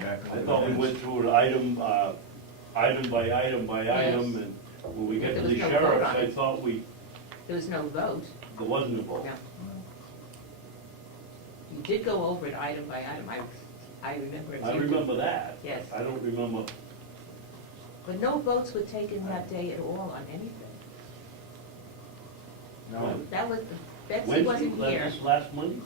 go back and I look at thought we minutes. went through it item by item by item, and when we got to There the was no vote sheriff's, on I it. thought There was no vote. there wasn't a vote. No. You did go over it item by item. I remember it. I remember that. Yes. I don't remember, But no votes were taken that day at all on anything. No, That was, Betsy when, wasn't here. this last Monday?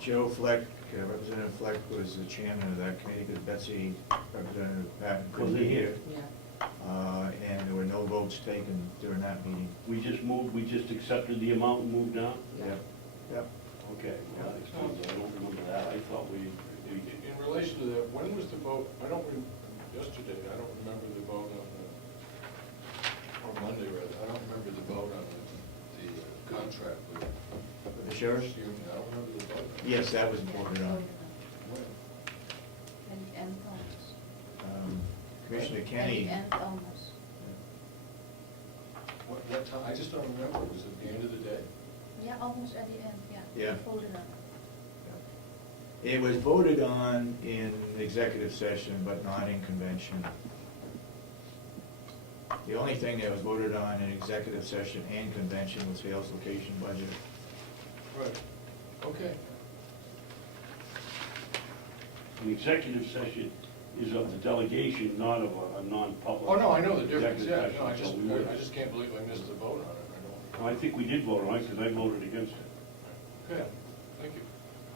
Joe Fleck, Representative Fleck was the chairman of that committee, because Betsy, Representative Patton couldn't Wasn't be here. here. Yeah. And there were no votes taken during that meeting. We just accepted the amount and moved on? Yeah. Yep. Okay, well, that explains it. I don't remember that. I thought we, In relation to that, when was the vote, yesterday, I don't remember the vote on or Monday rather, I don't remember the vote on the contract with With the sheriff's? union, I don't remember the vote. Yes, that was voted on. When? And Thomas. Commissioner Kenny, And Thomas. What time, I just don't remember, was it the end of the day? Yeah, almost at the end, yeah. Yeah. We voted on it. it was voted on in executive session, but not in convention. The only thing that was voted on in executive session and convention was sales location budget. Right. Okay. an executive session is of the delegation, not of a non-public. Oh, no, I know the difference, executive yeah, no, session, so we would- I just can't believe I missed the vote on it, I No, I think we did vote on it, because I voted against it. don't. Okay, thank you.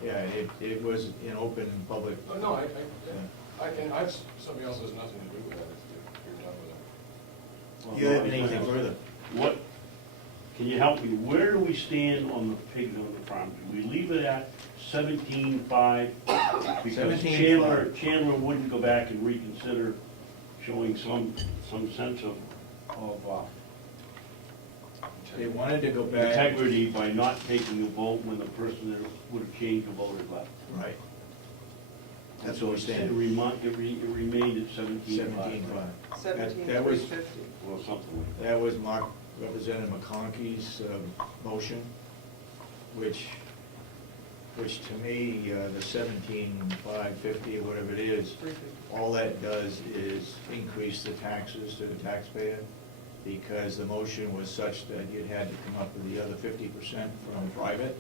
Yeah, it was in open public. Oh, no, somebody else has nothing to do with that if you're done with it. Well, Do you have no, anything further? What, can you help me, where do we stand on the pigs on the farm? Do we leave it at 17.5? Because 17.5. Chandler wouldn't go back and reconsider, showing some sense of They wanted to go back. integrity by not taking a vote when the person that would have changed the vote had left. Right. And That's so what we instead stand. it remained at 17.5. 17.5. That was, 17,350. Or something like that. that was Representative McConkey's motion, which to me, the 17,550 or whatever it is, 350. all that does is increase the taxes to the taxpayer, because the motion was such that you'd had to come up with the other 50% from private,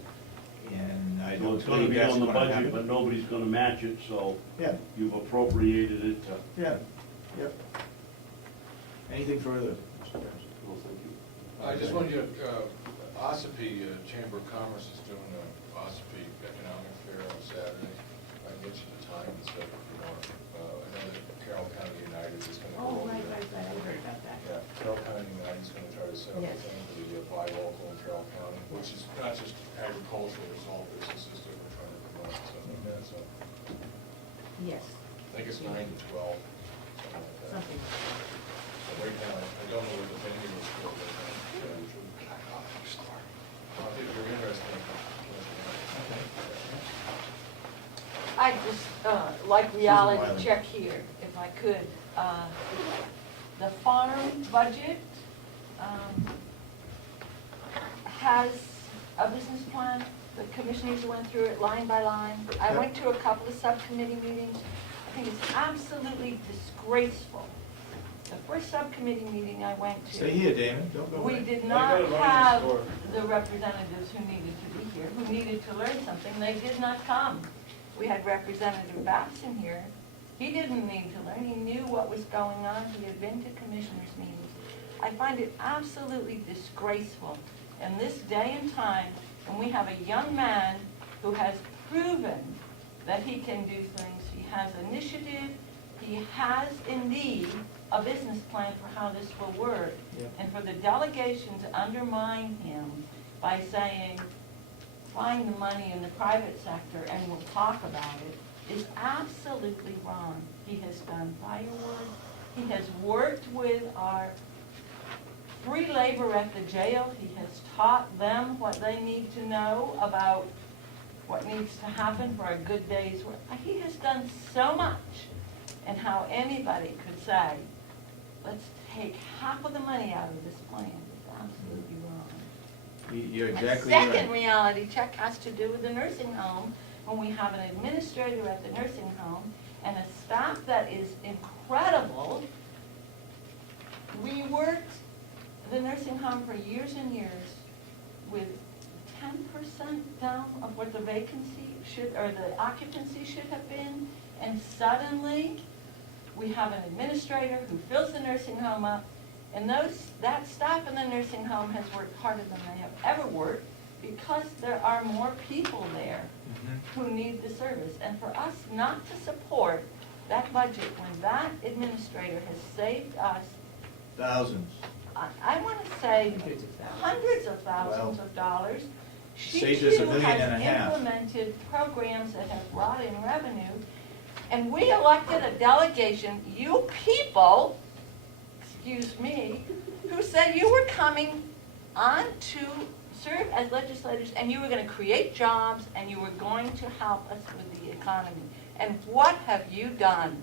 and I So don't it's gonna believe be that's on the gonna budget, happen. but nobody's gonna match it, so Yeah, you've appropriated it to. yeah, yep. Anything further? Well, thank you. I just wanted you, Ossipee Chamber of Commerce is doing a Ossipee Economic Fair on Saturday. I can get you the time and stuff if you want. I know that Carroll County United is gonna go Oh, over right, there. I heard about that. Yeah, Carroll County United is gonna try to set up a Yes. thing for the buy local in Carroll County, which is not just agricultural, it's all businesses that we're trying to promote and stuff like that, so. Yes, I think it's 9 to 12, something like that. something. So right now, I don't know what the venue is for, but, if you're interested. I'd just like reality Wiley. check here, if I could. The farm budget has a business plan. The commissioners went through it line by line. I went to a couple of subcommittee meetings. I think it's absolutely disgraceful. The first subcommittee meeting I went to. Stay here, Damon, don't go We away. did I not got a line have for- the representatives who needed to be here, who needed to learn something. They did not come. We had Representative Batson here. He didn't need to learn. He knew what was going on. He had been to commissioners' meetings. I find it absolutely disgraceful in this day and time when we have a young man who has proven that he can do things. He has initiative. He has indeed a business plan for how this will work. Yep. And for the delegation to undermine him by saying, find the money in the private sector and we'll talk about it, is absolutely wrong. He has done firewood. He has worked with our free labor at the jail. He has taught them what they need to know about what needs to happen for a good day's work. He has done so much. And how anybody could say, let's take half of the money out of this plan is absolutely wrong. You're My exactly second right. reality check has to do with the nursing home, when we have an administrator at the nursing home, and a staff that is incredible. We worked the nursing home for years and years with 10% down of what the vacancy should, or the occupancy should have been, and suddenly we have an administrator who fills the nursing home up, and that staff in the nursing home has worked harder than they have ever worked because there are more people there who need the service. And for us not to support that budget when that administrator has saved us, Thousands. I want to say Hundreds of thousands. hundreds of thousands of dollars. She Saved us too $1.5 million. has implemented programs that have brought in revenue. And we elected a delegation, you people, excuse me, who said you were coming on to serve as legislators and you were going to create jobs and you were going to help us with the economy. And what have you done?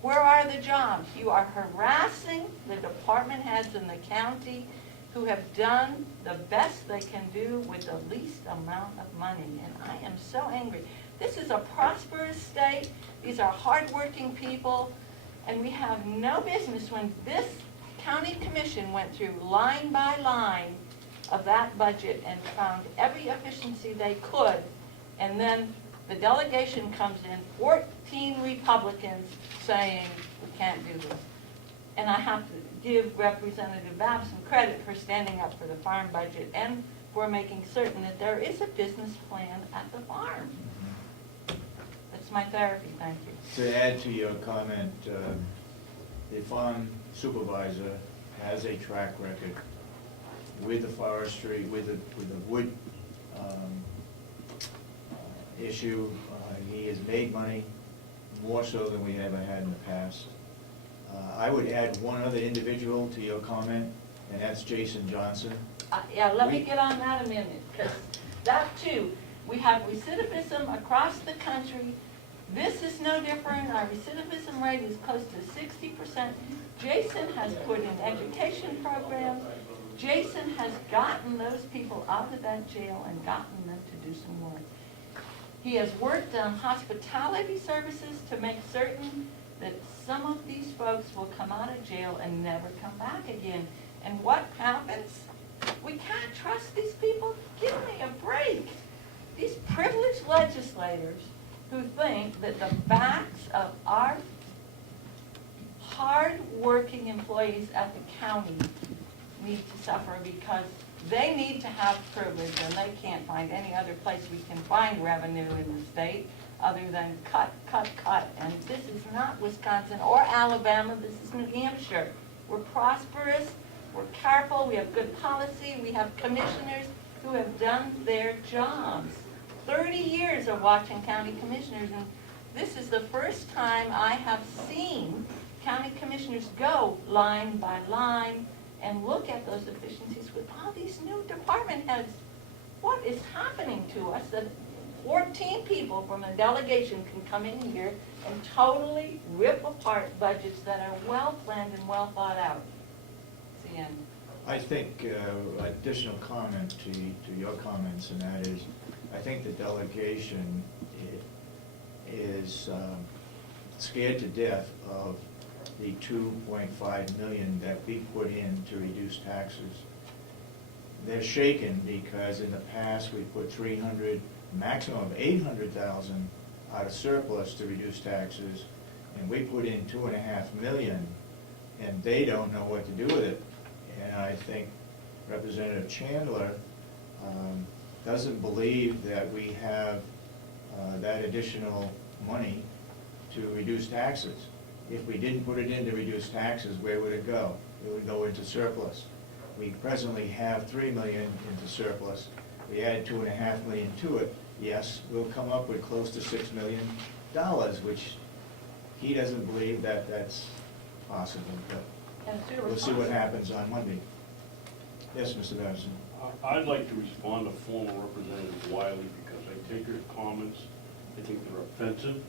Where are the jobs? You are harassing the department heads in the county who have done the best they can do with the least amount of money. And I am so angry. This is a prosperous state. These are hardworking people. And we have no business when this county commission went through line by line of that budget and found every efficiency they could. And then the delegation comes in, 14 Republicans saying, we can't do this. And I have to give Representative Babb some credit for standing up for the farm budget and for making certain that there is a business plan at the farm. That's my therapy, thank you. To add to your comment, the farm supervisor has a track record with the forestry, with the wood issue. He has made money, more so than we ever had in the past. I would add one other individual to your comment, and that's Jason Johnson. Yeah, let me get on that a minute, because that too, we have recidivism across the country. This is no different. Our recidivism rate is close to 60%. Jason has put in education programs. Jason has gotten those people out of that jail and gotten them to do some work. He has worked on hospitality services to make certain that some of these folks will come out of jail and never come back again. And what happens? We can't trust these people. Give me a break. These privileged legislators who think that the backs of our hard-working employees at the county need to suffer because they need to have privilege and they can't find any other place we can find revenue in the state other than cut, cut, cut. And this is not Wisconsin or Alabama, this is New Hampshire. We're prosperous, we're careful, we have good policy, we have commissioners who have done their jobs. 30 years of watching county commissioners, and this is the first time I have seen county commissioners go line by line and look at those efficiencies with all these new department heads. What is happening to us that 14 people from a delegation can come in here and totally rip apart budgets that are well planned and well thought out? It's the end. I think additional comment to your comments, and that is, I think the delegation is scared to death of the $2.5 million that we put in to reduce taxes. They're shaken because in the past we put 300, maximum of 800,000 out of surplus to reduce taxes, and we put in $2.5 million, and they don't know what to do with it. And I think Representative Chandler doesn't believe that we have that additional money to reduce taxes. If we didn't put it in to reduce taxes, where would it go? It would go into surplus. We presently have $3 million into surplus. We add $2.5 million to it. Yes, we'll come up with close to $6 million, which he doesn't believe that that's possible. But we'll see what happens on Monday. Yes, Mr. Madison. I'd like to respond to former Representative Wiley because I take her comments, I think they're offensive.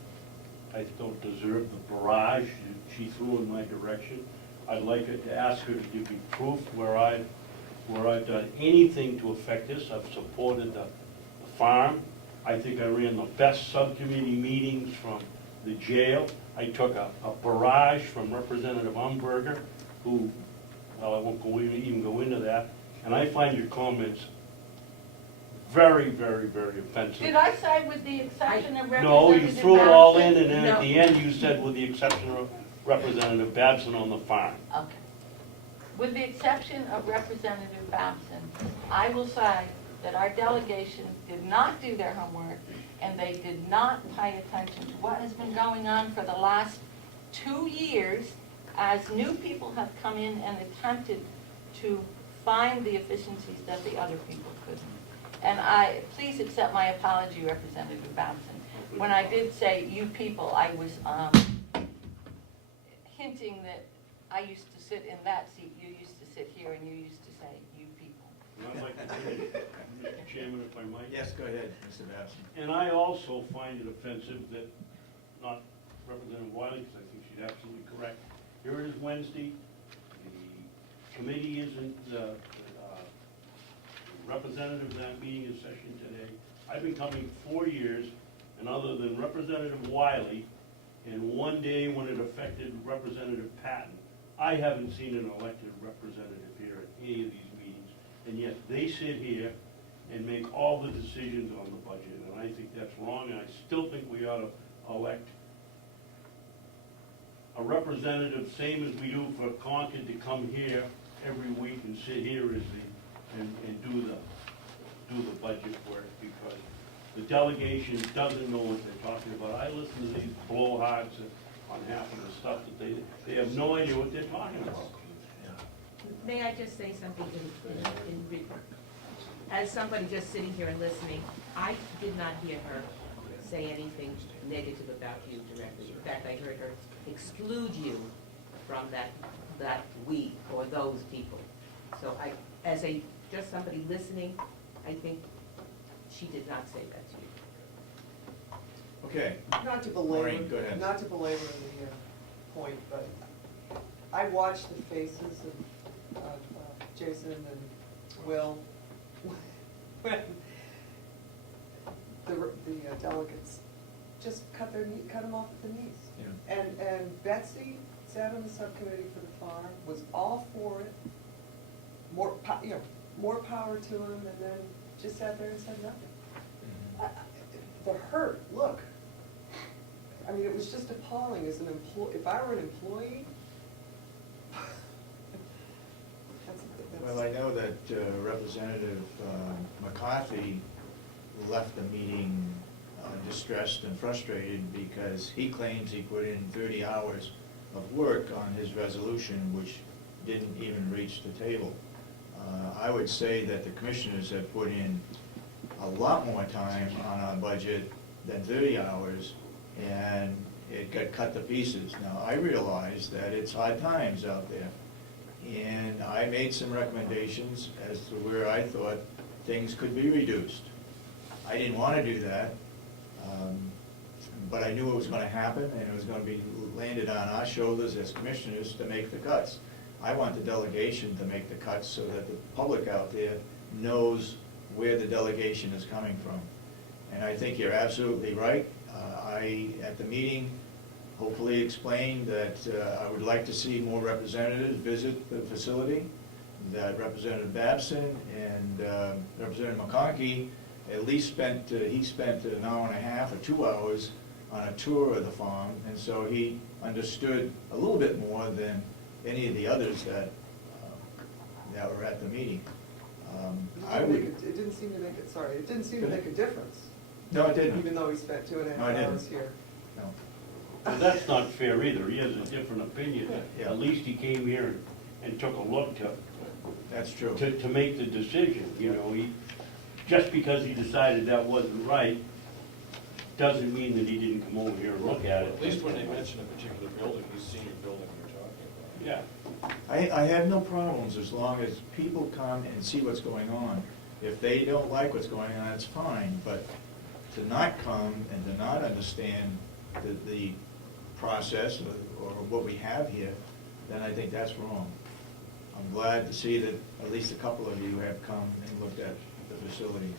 I don't deserve the barrage she threw in my direction. I'd like to ask her to give me proof where I've done anything to affect this. I've supported the farm. I think I ran the best subcommittee meetings from the jail. I took a barrage from Representative Umberger, who, well, I won't even go into that, and I find your comments very, very, very offensive. Did I say with the exception of Representative No, you threw it all in, Babson? and then at No. the end, you said with the exception of Representative Babson on the farm. Okay. With the exception of Representative Babson, I will say that our delegation did not do their homework, and they did not pay attention to what has been going on for the last 2 years as new people have come in and attempted to find the efficiencies that the other people couldn't. And please accept my apology, Representative Babson. When I did say you people, I was hinting that I used to sit in that seat, you used to sit here, and you used to say you people. And I'd like to finish, Mr. Chairman, if I might. Yes, go ahead, Mr. Babson. And I also find it offensive that, not Representative Wiley, because I think she's absolutely correct. Here it is Wednesday, the committee isn't, the representatives of that meeting is session today. I've been coming 4 years, and other than Representative Wiley, and one day when it affected Representative Patton, I haven't seen an elected representative here at any of these meetings, and yet they sit here and make all the decisions on the budget, and I think that's wrong, and I still think we ought to elect a representative, same as we do for Concord, to come here every week and sit here as and do the budget work, because the delegation doesn't know what they're talking about. I listen to these blowhards on half of the stuff that they have no idea what they're talking about. May I just say something as somebody just sitting here and listening, I did not hear her say anything negative about you directly. In fact, I heard her exclude you from that we or those people. So just somebody listening, I think she did not say that to you. Okay, Not to Maureen, go ahead. not to belabor the point, but I watched the faces of Jason and Will when the delegates just cut them off at the knees. Yeah. And Betsy sat on the subcommittee for the farm, was all for it, more power to him, and then just sat there and said nothing. The hurt, look. I mean, it was just appalling as an employee. If I were an employee, that's. Well, I know that Representative McCarthy left the meeting distressed and frustrated because he claims he put in 30 hours of work on his resolution, which didn't even reach the table. I would say that the commissioners have put in a lot more time on our budget than 30 hours, and it got cut to pieces. Now, I realize that it's hard times out there, and I made some recommendations as to where I thought things could be reduced. I didn't want to do that, but I knew it was going to happen, and it was going to be landed on our shoulders as commissioners to make the cuts. I want the delegation to make the cuts so that the public out there knows where the delegation is coming from. And I think you're absolutely right. At the meeting, hopefully explained that I would like to see more representatives visit the facility, that Representative Babson and Representative McConkey at least spent an hour and a half or 2 hours on a tour of the farm, and so he understood a little bit more than any of the others that were at the meeting. It didn't seem to make it, sorry, it didn't seem to make a difference. No, it didn't. Even though he spent 2.5 No, it didn't. hours here. No. Well, that's not fair either. He has a different opinion. Yeah. At least he came here and took a look That's true. to make the decision, you know. Just because he decided that wasn't right, doesn't mean that he didn't come over here and look at it. At least when they mention a particular building, he's seen the building you're talking about. Yeah. I have no problems as long as people come and see what's going on. If they don't like what's going on, that's fine, but to not come and to not understand the process or what we have here, then I think that's wrong. I'm glad to see that at least a couple of you have come and looked at the facilities.